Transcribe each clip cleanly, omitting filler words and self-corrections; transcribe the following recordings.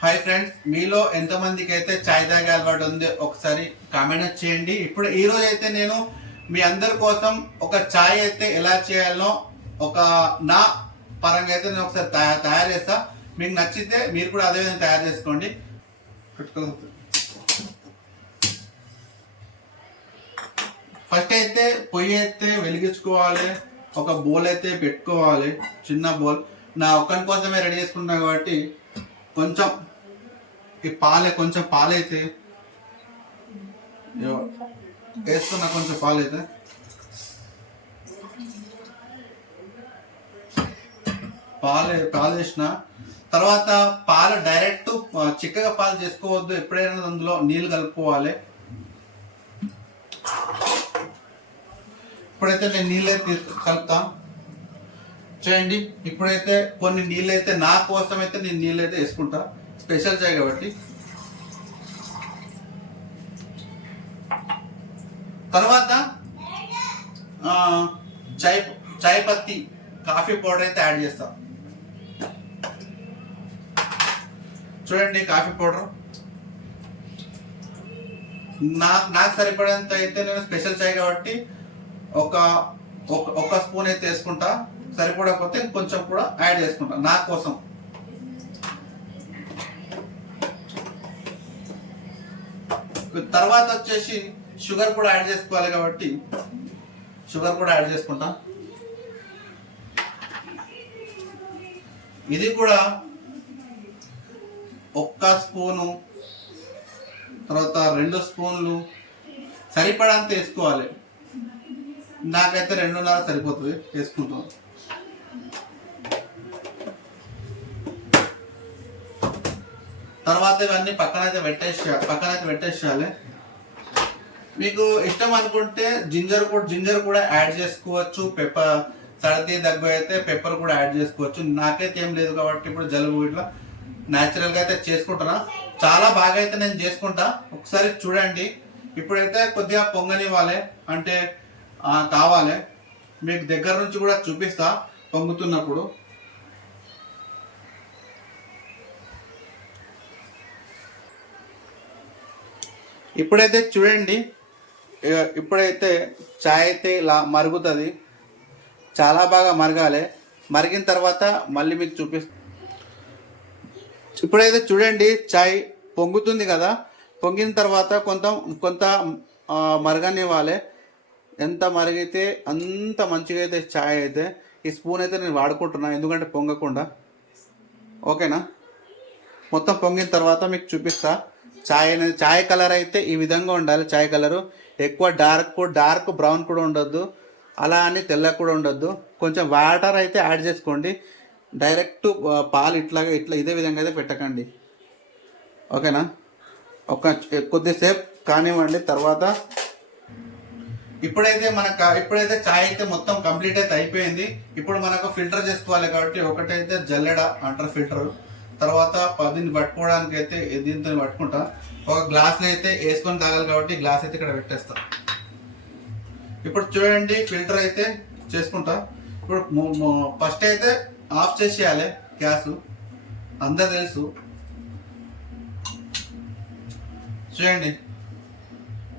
Hi friends, మీలో ఎంతమందికి అయితే చాయ్ తాగే అలవాటు ఉంది ఒకసారి కామెంట్ చేయండి. ఇప్పుడు ఈ రోజు అయితే నేను మీ అందరి కోసం ఒక చాయ్ అయితే ఎలా చేయాలో ఒక నా పరంగా అయితే నేను ఒకసారి తయారు చేస్తా. మీకు నచ్చితే మీరు కూడా అదే విధంగా తయారు చేసుకోండి. ఫస్ట్ అయితే పొయ్యి అయితే వెలిగించుకోవాలి. ఒక బౌల్ అయితే పెట్టుకోవాలి, చిన్న బౌల్. నా ఒక్కని కోసమే రెడీ చేసుకుంటున్నా కాబట్టి కొంచెం ఈ కొంచెం పాలైతే వేస్తున్నా. కొంచెం పాలైతే పాలు వేసిన తర్వాత పాలు డైరెక్ట్ చిక్కగా పాలు చేసుకోవద్దు. ఎప్పుడైనా అందులో నీళ్ళు కలుపుకోవాలి. ఇప్పుడైతే నేను నీళ్ళైతే కలుపుతా చేయండి. ఇప్పుడైతే కొన్ని నీళ్ళైతే నా కోసం అయితే నేను నీళ్ళైతే వేసుకుంటా, స్పెషల్ చాయ్ కాబట్టి. తర్వాత చాయ్ పత్తి కాఫీ పౌడర్ అయితే యాడ్ చేస్తా. చూడండి, కాఫీ పౌడర్ నాకు సరిపడేంత అయితే నేను స్పెషల్ చాయ్ కాబట్టి ఒక స్పూన్ అయితే వేసుకుంటా. సరిపడకపోతే కొంచెం కూడా యాడ్ చేసుకుంటా నా కోసం. తర్వాత వచ్చేసి షుగర్ కూడా యాడ్ చేసుకోవాలి కాబట్టి షుగర్ కూడా యాడ్ చేసుకుంటా. ఇది కూడా 1 స్పూను, తర్వాత 2 స్పూన్లు సరిపడంత వేసుకోవాలి. నాకైతే 2.5 సరిపోతుంది, వేసుకుంటాం. తర్వాత ఇవన్నీ పక్కనైతే పెట్టేసేయాలి. మీకు ఇష్టం అనుకుంటే జింజర్ కూడా యాడ్ చేసుకోవచ్చు. పెప్పర్, సర్ది దగ్గు అయితే పెప్పర్ కూడా యాడ్ చేసుకోవచ్చు. నాకైతే ఏం లేదు కాబట్టి ఇప్పుడు జలుబు ఇట్లా న్యాచురల్గా అయితే చేసుకుంటున్నా. చాలా బాగా అయితే నేను చేసుకుంటా. ఒకసారి చూడండి. ఇప్పుడైతే కొద్దిగా పొంగనివ్వాలి, అంటే కావాలి. మీకు దగ్గర నుంచి కూడా చూపిస్తా పొంగుతున్నప్పుడు. ఇప్పుడైతే చూడండి, ఇప్పుడైతే చాయ్ అయితే ఇలా మరుగుతుంది. చాలా బాగా మరగాలి. మరిగిన తర్వాత మళ్ళీ మీకు చూపిస్తా. ఇప్పుడైతే చూడండి, చాయ్ పొంగుతుంది కదా. పొంగిన తర్వాత కొంత మరగనివ్వాలి. ఎంత మరిగితే అంత మంచిగా అయితే చాయ్ అయితే. ఈ స్పూన్ అయితే నేను వాడుకుంటున్నా, ఎందుకంటే పొంగకుండా. ఓకేనా? మొత్తం పొంగిన తర్వాత మీకు చూపిస్తా. చాయ్ కలర్ అయితే ఈ విధంగా ఉండాలి. చాయ్ కలరు ఎక్కువ డార్క్ బ్రౌన్ కూడా ఉండొద్దు, అలా అని తెల్ల కూడా ఉండొద్దు. కొంచెం వాటర్ అయితే యాడ్ చేసుకోండి. డైరెక్ట్ పాలు ఇట్లా ఇదే విధంగా అయితే పెట్టకండి. ఓకేనా? కొద్దిసేపు కానివ్వండి. తర్వాత ఇప్పుడైతే చాయ్ అయితే మొత్తం కంప్లీట్ అయితే అయిపోయింది. ఇప్పుడు మనకు ఫిల్టర్ చేసుకోవాలి కాబట్టి ఒకటైతే జల్లెడ అంటారు ఫిల్టర్. తర్వాత దీన్ని పట్టుకోవడానికి అయితే దీంతో పట్టుకుంటా. ఒక గ్లాస్లో అయితే వేసుకొని తాగాలి కాబట్టి గ్లాస్ అయితే ఇక్కడ పెట్టేస్తా. ఇప్పుడు చూడండి, ఫిల్టర్ అయితే చేసుకుంటా. ఇప్పుడు ఫస్ట్ అయితే ఆఫ్ చేసేయాలి గ్యాస్, అందరు తెలుసు. చూడండి,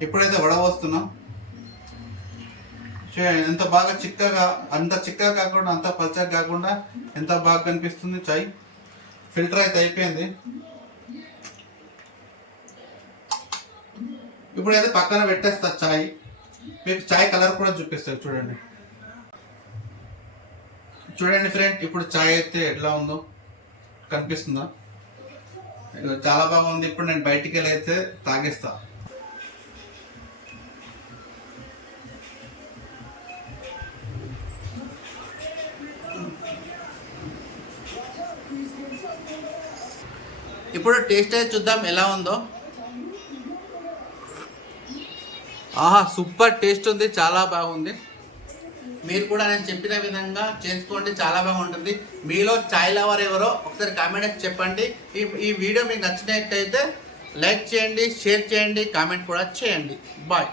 ఇప్పుడైతే వడబోస్తున్నాం. చూడండి ఎంత బాగా అంత చిక్కగా కాకుండా అంత పచ్చగా కాకుండా ఎంత బాగా కనిపిస్తుంది చాయ్. ఫిల్టర్ అయితే అయిపోయింది. ఇప్పుడైతే పక్కన పెట్టేస్తా చాయ్. మీకు చాయ్ కలర్ కూడా చూపిస్తారు. చూడండి ఫ్రెండ్, ఇప్పుడు చాయ్ అయితే ఎట్లా ఉందో కనిపిస్తుందా? చాలా బాగుంది. ఇప్పుడు నేను బయటికి వెళ్ళి అయితే తాగేస్తా. ఇప్పుడు టేస్ట్ అయితే చూద్దాం ఎలా ఉందో. ఆహా, సూపర్ టేస్ట్ ఉంది, చాలా బాగుంది. మీరు కూడా నేను చెప్పిన విధంగా చేసుకోండి, చాలా బాగుంటుంది. మీలో చాయ్ లవర్ ఎవరో ఒకసారి కామెంట్ చెప్పండి. ఈ వీడియో మీకు నచ్చినట్టయితే లైక్ చేయండి, షేర్ చేయండి, కామెంట్ కూడా చేయండి. బాయ్.